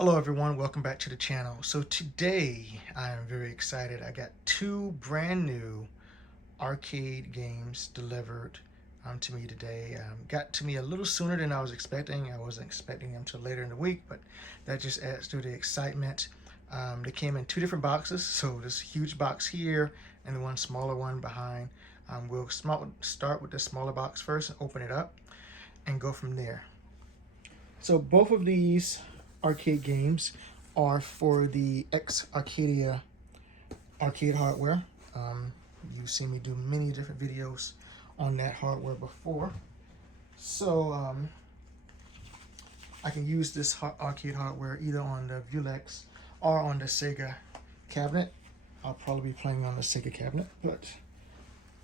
Hello everyone, welcome back to the channel. So today I am very excited. I got two brand new arcade games delivered to me today. Got to me a little sooner than I was expecting. I wasn't expecting them till later in the week, but that just adds to the excitement. They came in two different boxes, so this huge box here and the one smaller one behind. We'll start with the smaller box first and open it up and go from there. So both of these arcade games are for the EXA-ACADIA arcade hardware. You've seen me do many different videos on that hardware before. So I can use this arcade hardware either on the Vulex or on the Sega cabinet. I'll probably be playing on the Sega cabinet, but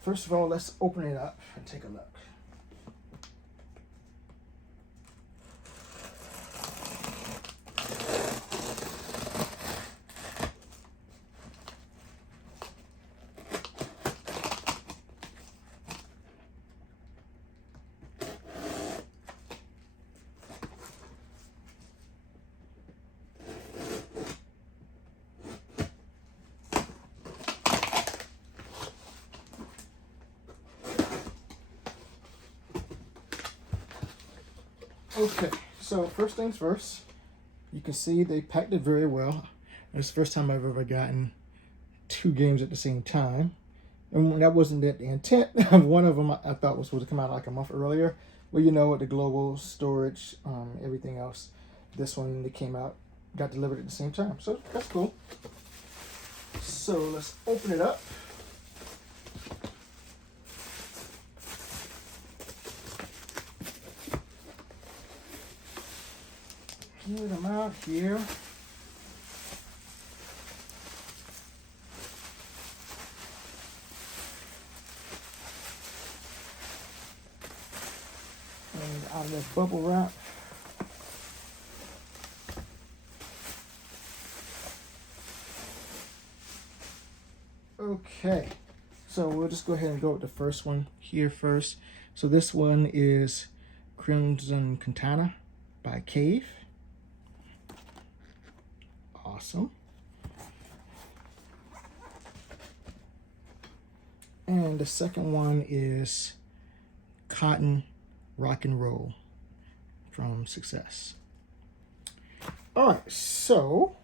first of all, let's open it up and take a look. Okay, so first things first, you can see they packed it very well. It's the first time I've ever gotten two games at the same time. And that wasn't the intent. One of them I thought was supposed to come out like a month earlier. Well, you know, with the global storage, everything else, this one that came out got delivered at the same time. So that's cool. So let's open it up. Get them out here. And out of this bubble wrap. Okay, so we'll just go ahead and go with the first one here first. So this one is Crimson Katana by Cave. Awesome. And the second one is Cotton Rock and Roll from Success. All right, so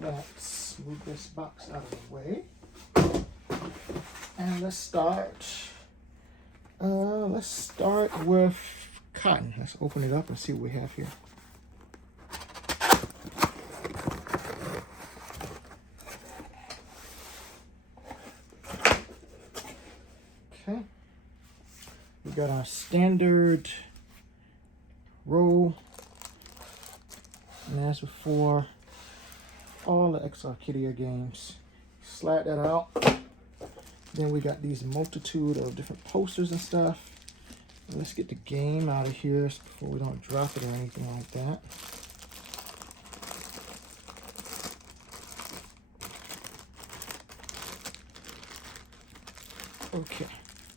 let's move this box out of the way. And let's start with Cotton. Let's open it up and see what we have here. Okay, we got our standard roll, and as before, all the exA-Arcadia games. Slide that out. Then we got these multitude of different posters and stuff. Let's get the game out of here before we don't drop it or anything like that. Okay.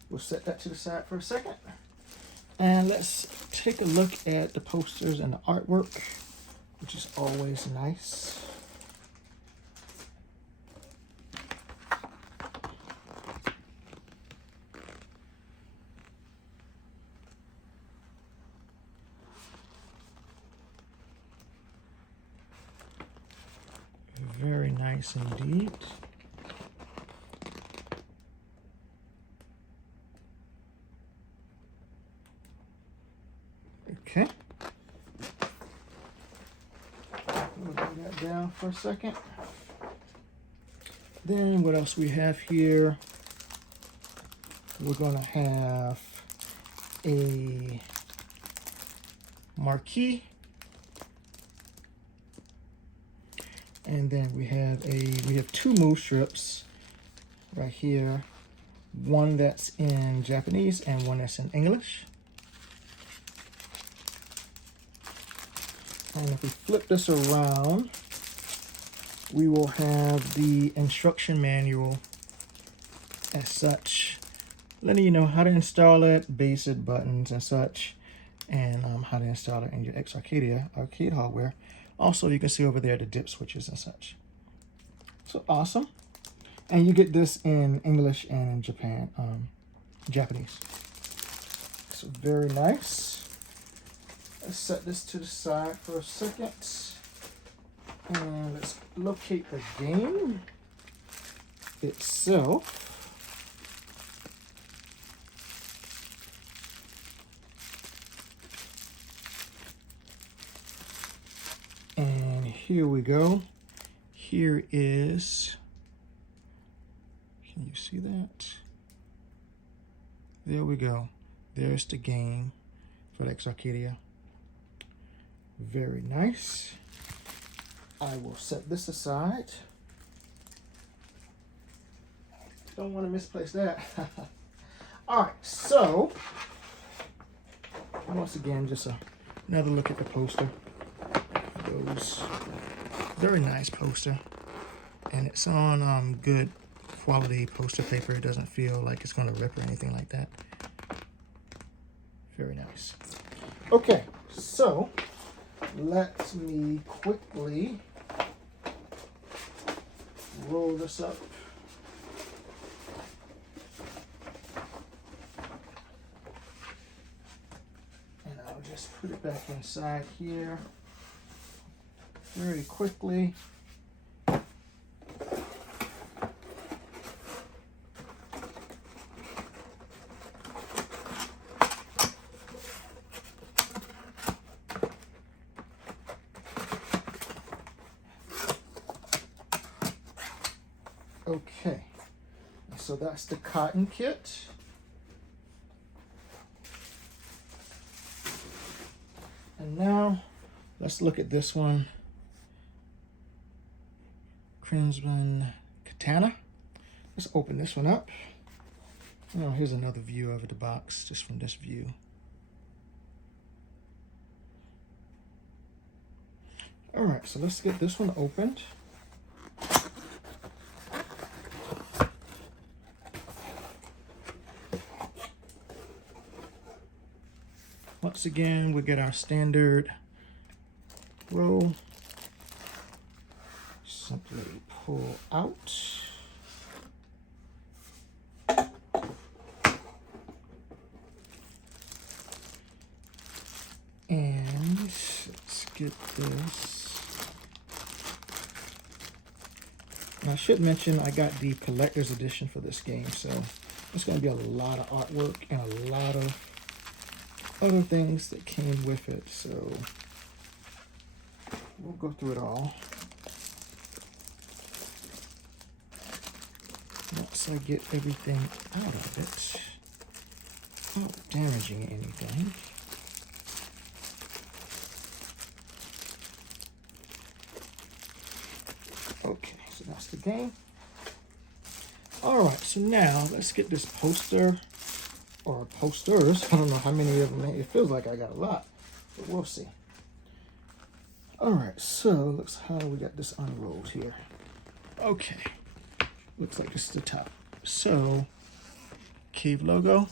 We'll set that to the side for a second. And let's take a look at the posters and the artwork, which is always nice. Very nice indeed. Okay. We'll lay that down for a second. Then what else we have here? We're going to have a Marquee. And then we have two move strips right here. One that's in Japanese and one that's in English. And if we flip this around, we will have the instruction manual as such, letting you know how to install it, basic buttons and such. and how to install it in your EXA-ACADIA arcade hardware. Also, you can see over there the dip switches and such. So awesome. And you get this in English and in Japanese. So very nice. Let's set this to the side for a second. And let's locate the game itself. And here we go. Here is, can you see that? There we go. There's the game for the EXA-ACADIA. Very nice. I will set this aside. Don't want to misplace that. All right, so once again, just another look at the poster. Those very nice poster, and it's on good quality poster paper. It doesn't feel like it's going to rip or anything like that. Very nice. Okay, so let me quickly roll this up. And I'll just put it back inside here very quickly. Okay, so that's the cotton kit. And now let's look at this one. Crimson Katana. Let's open this one up. Oh, here's another view of the box, just from this view. All right, so let's get this one opened. Once again, we get our standard roll. Simply pull out. And let's get this. And I should mention I got the collector's edition for this game, so it's going to be a lot of artwork and a lot of other things that came with it, so we'll go through it all. Once I get everything out of it without damaging anything. Okay, so that's the game. All right, so now let's get this poster, or posters. I don't know how many of them. It feels like I got a lot, but we'll see. All right, so looks how we got this unrolled here. Okay, looks like this is the top. So, Cave logo.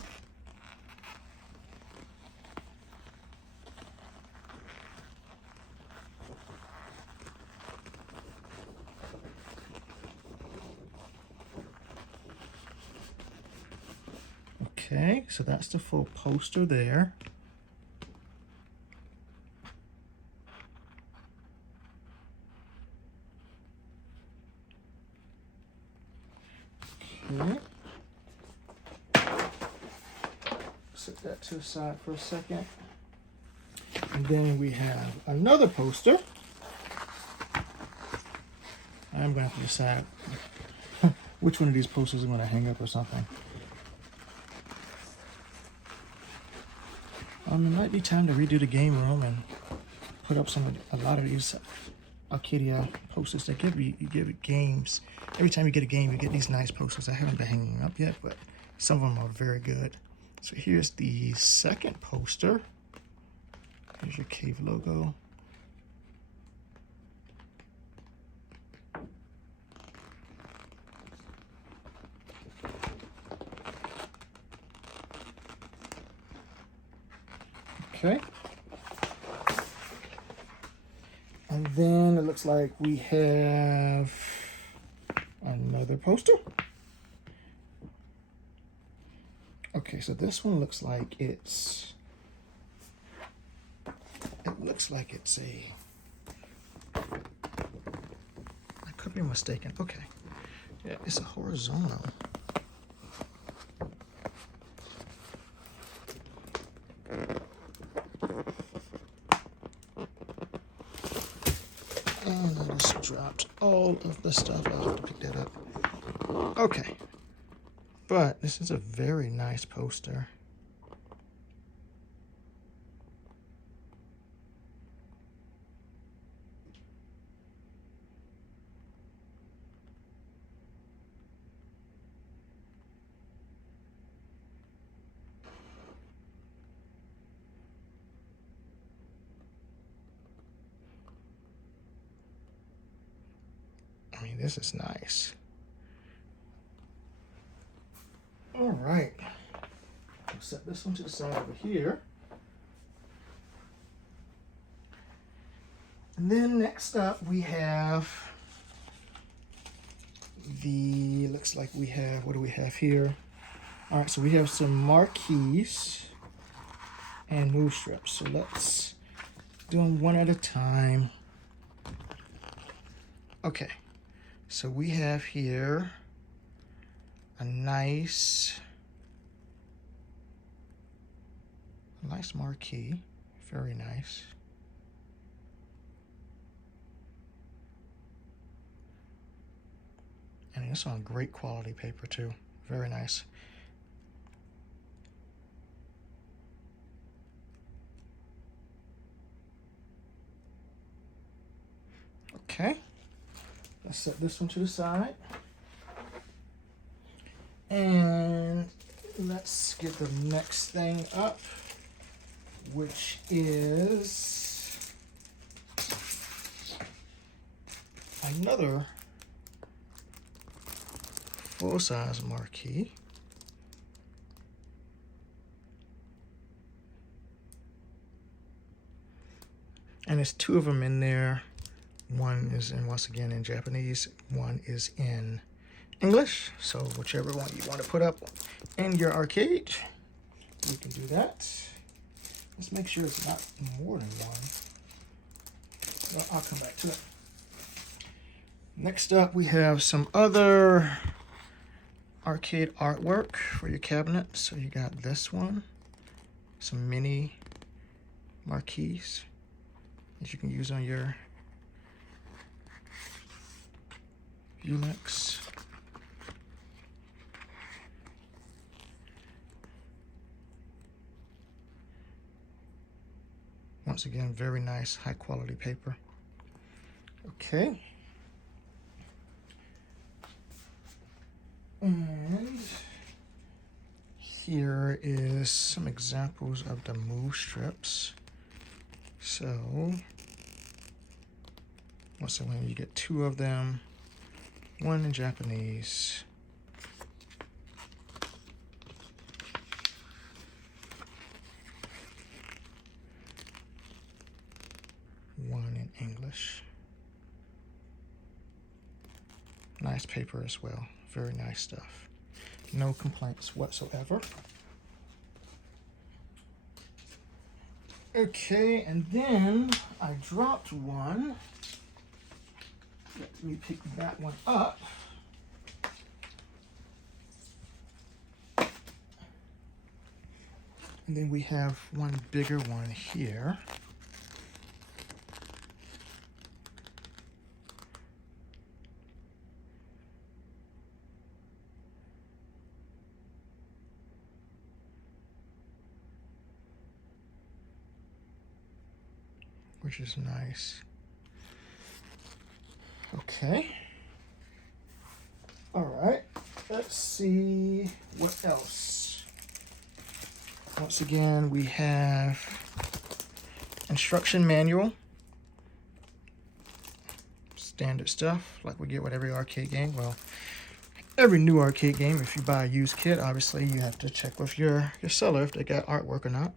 Okay, so that's the full poster there. Okay. Set that to the side for a second. And then we have another poster. I'm going to have to decide which one of these posters I'm going to hang up or something. It might be time to redo the game room and put up a lot of these Arcadia posters that you give games. Every time you get a game, you get these nice posters. I haven't been hanging up yet, but some of them are very good. So here's the second poster. Here's your cave logo. Okay. And then it looks like we have another poster. Okay, so this one looks like it's a, I could be mistaken. Okay. Yeah, it's a horizontal. And I just dropped all of the stuff. I'll have to pick that up. Okay. But this is a very nice poster. I mean, this is nice. All right. I'll set this one to the side over here. And then next up we have looks like we have, what do we have here? All right, so we have some Marquees and move strips. So let's do them one at a time. Okay, so we have here a nice Marquee, very nice. And it's on great quality paper too, very nice. Okay, let's set this one to the side. And let's get the next thing up, which is another full-size Marquee. And there's two of them in there. One is in, once again, in Japanese. One is in English. So whichever one you want to put up in your arcade, you can do that. Let's make sure it's not more than one. Well, I'll come back to it. Next up, we have some other arcade artwork for your cabinet. So you got this one, some mini Marquees that you can use on your Unix. Once again, very nice, high quality paper. Okay. And here is some examples of the move strips. So, once again, you get two of them, one in Japanese, one in English. Nice paper as well. Very nice stuff. No complaints whatsoever. Okay, and then I dropped one. Let me pick that one up. And then we have one bigger one here. Which is nice. Okay. All right. Let's see what else. Once again, we have instruction manual. Standard stuff like we get with every arcade game. Well, every new arcade game, if you buy a used kit, obviously you have to check with your seller if they got artwork or not.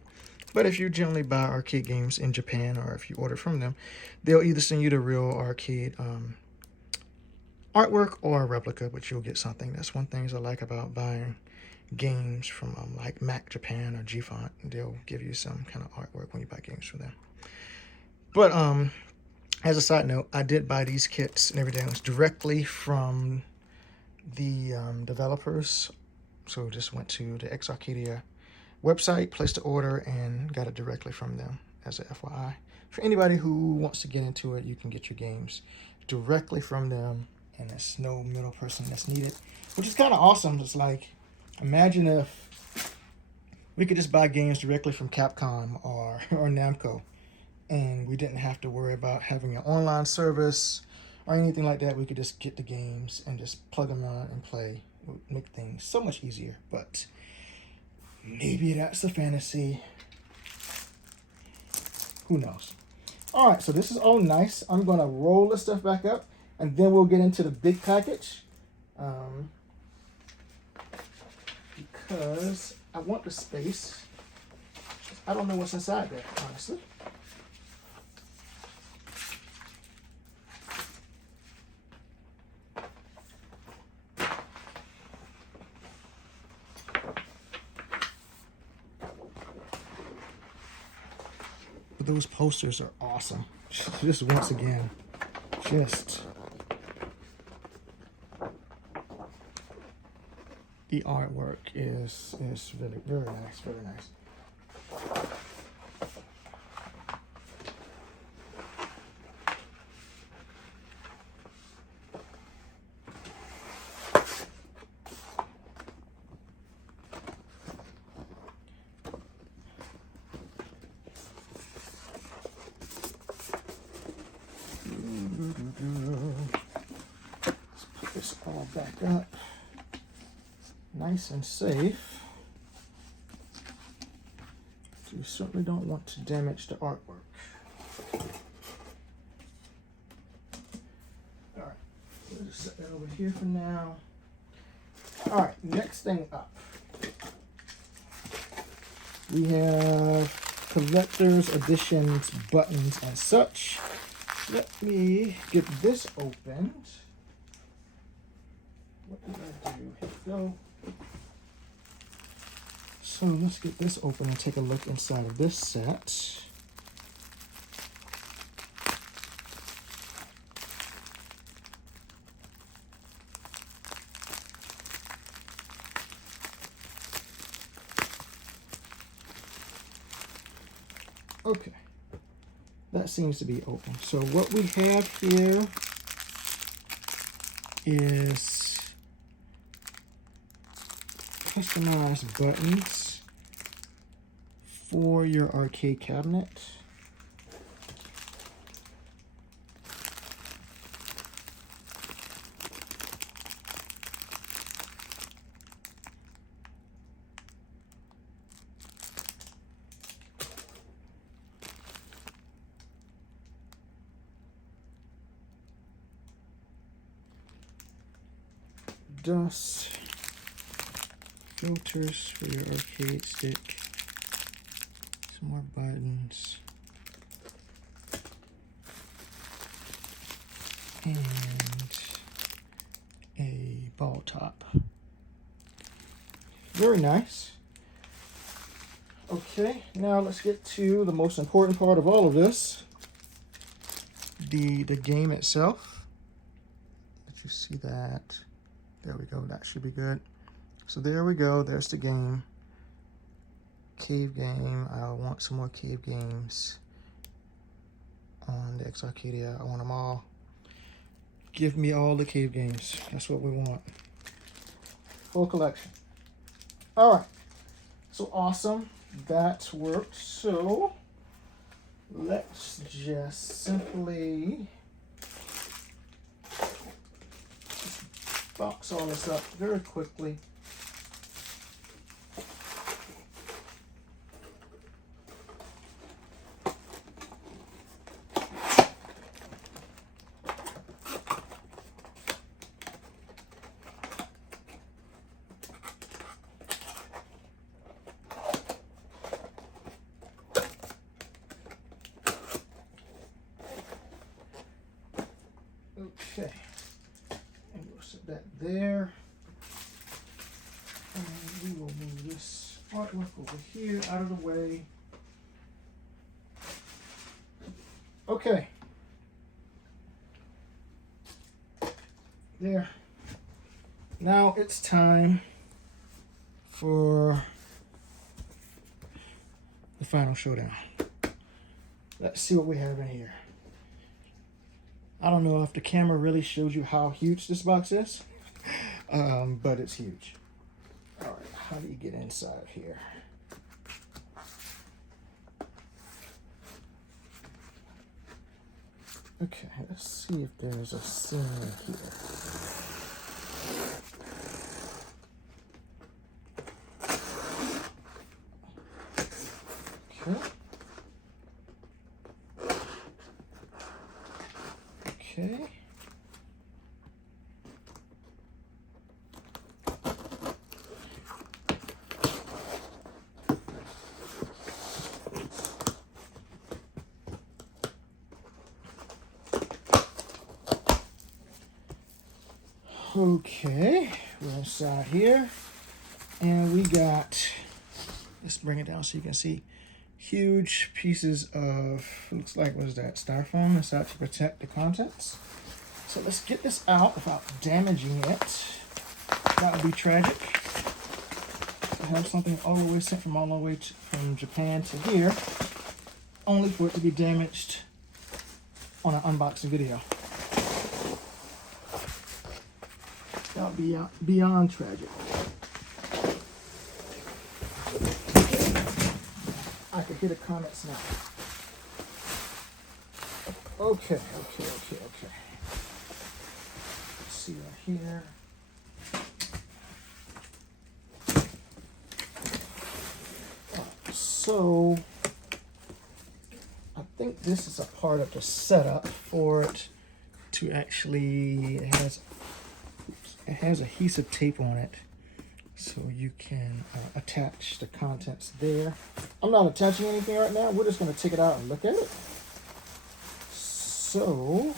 But if you generally buy arcade games in Japan, or if you order from them, they'll either send you the real arcade artwork or a replica, but you'll get something. That's one thing I like about buying games from like Mac Japan or G-Font. They'll give you some kind of artwork when you buy games from them. But as a side note, I did buy these kits and everything was directly from the developers. So just went to the EXA-ACADIA website, placed the order, and got it directly from them as a FYI. For anybody who wants to get into it, you can get your games directly from them, and there's no middle person that's needed, which is kind of awesome. It's like, imagine if we could just buy games directly from Capcom or Namco, and we didn't have to worry about having an online service or anything like that. We could just get the games and just plug them on and play. It would make things so much easier, but maybe that's a fantasy. Who knows? All right, so this is all nice. I'm going to roll this stuff back up, and then we'll get into the big package. Because I want the space. I don't know what's inside there, honestly. But those posters are awesome. Just once again, just the artwork is really very nice, very nice. Let's put this all back up, nice and safe. So you certainly don't want to damage the artwork. All right, we'll just set that over here for now. All right, next thing up, we have collector's editions, buttons, and such. Let me get this opened. What did I do? Here we go. So let's get this open and take a look inside of this set. Okay. That seems to be open. So what we have here is customized buttons for your arcade cabinet. Dust filters for your arcade stick, some more buttons, and a ball top. Very nice. Okay, now let's get to the most important part of all of this, the game itself. Let you see that. There we go, that should be good. So there we go, there's the game. Cave game, I want some more cave games on the EXA-ACADIA. I want them all. Give me all the cave games, that's what we want. Full collection. All right, so awesome, that worked. So let's just simply box all this up very quickly. Okay, and we'll set that there. And we will move this artwork over here out of the way. Okay. There. Now it's time for the final showdown. Let's see what we have in here. I don't know if the camera really shows you how huge this box is, but it's huge. All right, how do you get inside of here? Okay, let's see if there's a scene here. Okay. Okay. Okay, we're inside here, and we got, let's bring it down so you can see, huge pieces of, looks like, what is that, styrofoam inside to protect the contents. So let's get this out without damaging it. That would be tragic. To have something all the way sent from all the way from Japan to here, only for it to be damaged on an unboxing video. That would be beyond tragic. I can hear the comments now. Okay. Let's see right here. So I think this is a part of the setup for it to actually, it has adhesive tape on it, so you can attach the contents there. I'm not attaching anything right now. We're just going to take it out and look at it. So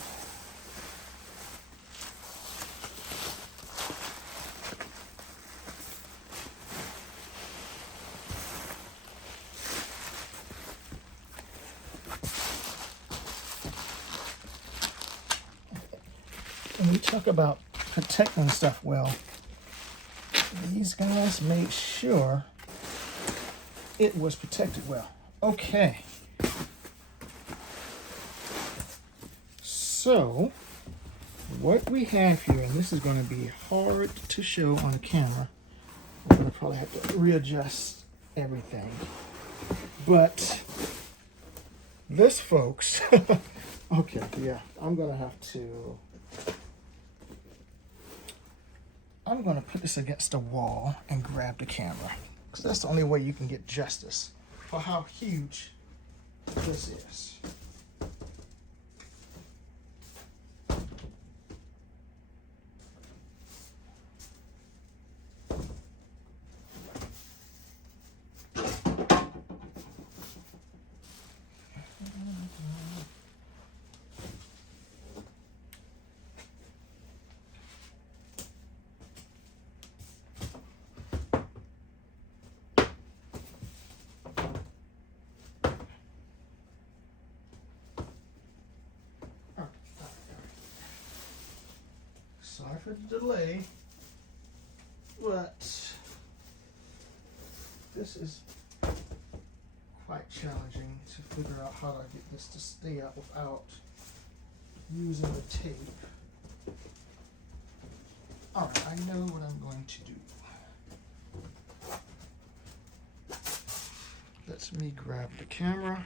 when we talk about protecting stuff well, these guys made sure it was protected well. Okay. So what we have here, and this is going to be hard to show on the camera. We're going to probably have to readjust everything. But this, folks, okay, yeah, I'm going to put this against the wall and grab the camera, because that's the only way you can get justice for how huge this is. Sorry for the delay, but this is quite challenging to figure out how to get this to stay up without using the tape. Alright, I know what I'm going to do. Let me grab the camera.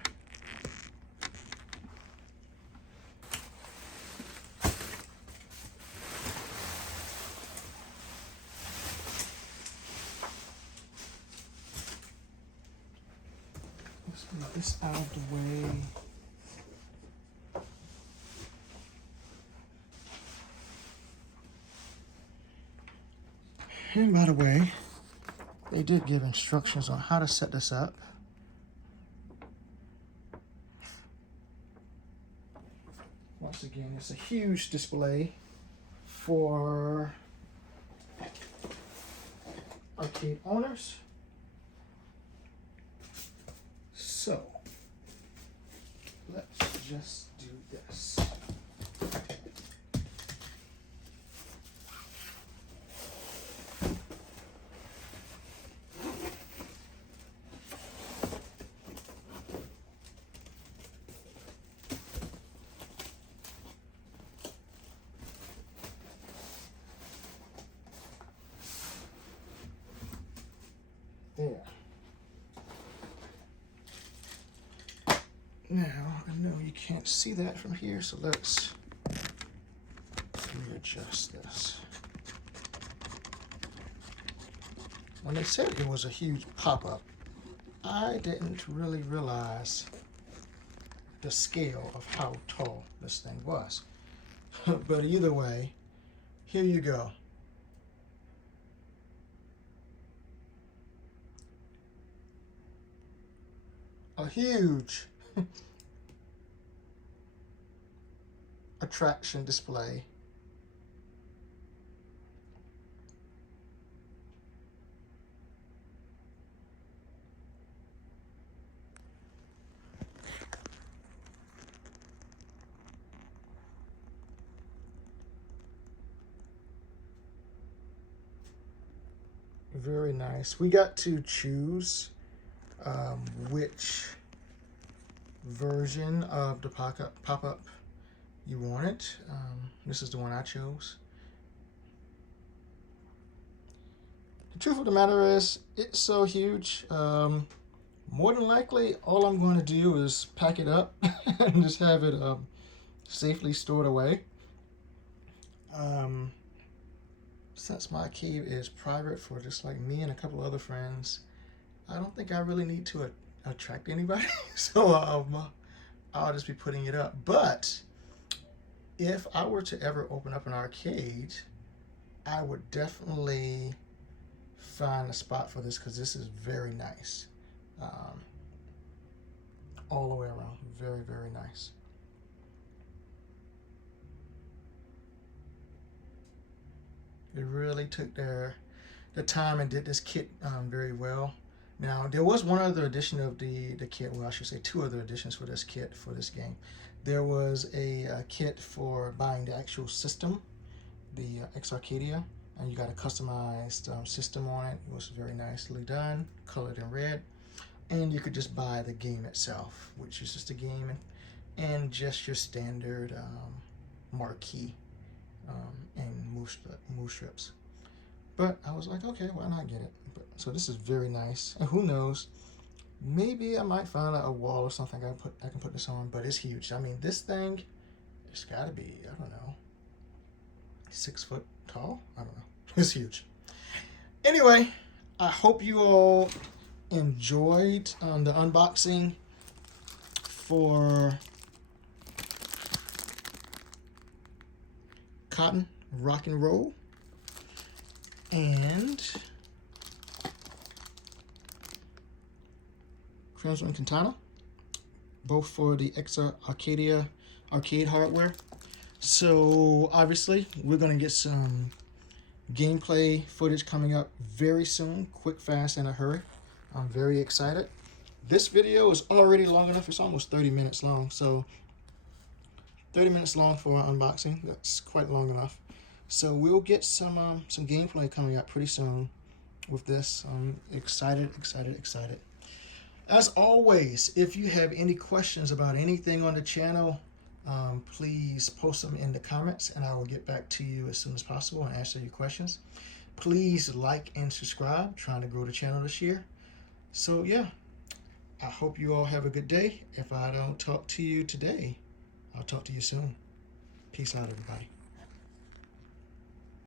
Let's get this out of the way. And by the way, they did give instructions on how to set this up. Once again, it's a huge display for arcade owners. So let's just do this. There. Now, I know you can't see that from here, so let's readjust this. When they said it was a huge pop-up, I didn't really realize the scale of how tall this thing was. But either way, here you go. A huge attraction display. Very nice. We got to choose which version of the pop-up you wanted. This is the one I chose. The truth of the matter is, it's so huge. More than likely, all I'm going to do is pack it up and just have it safely stored away. Since Marquee is private for just like me and a couple other friends, I don't think I really need to attract anybody. So I'll just be putting it up. But if I were to ever open up an arcade, I would definitely find a spot for this, because this is very nice. All the way around, very, very nice. They really took the time and did this kit very well. Now, there was one other edition of the kit, well, I should say two other editions for this kit, for this game. There was a kit for buying the actual system, the EXA-ACADIA, and you got a customized system on it. It was very nicely done, colored in red. And you could just buy the game itself, which is just a game and just your standard Marquee and move strips. But I was like, okay, why not get it? So this is very nice, and who knows, maybe I might find a wall or something I can put this on. But it's huge. I mean, this thing, it's got to be, I don't know, 6 foot tall. I don't know. It's huge. Anyway, I hope you all enjoyed the unboxing for Cotton Rock and Roll and Crimson Katana, both for the EXA-ACADIA arcade hardware. So obviously we're going to get some gameplay footage coming up very soon, quick, fast, in a hurry. I'm very excited. This video is already long enough. It's almost 30 minutes long. So 30 minutes long for an unboxing. That's quite long enough. So we'll get some gameplay coming up pretty soon with this. I'm excited. As always, if you have any questions about anything on the channel, please post them in the comments and I will get back to you as soon as possible and answer your questions. Please like and subscribe. Trying to grow the channel this year. So yeah, I hope you all have a good day. If I don't talk to you today, I'll talk to you soon. Peace out, everybody.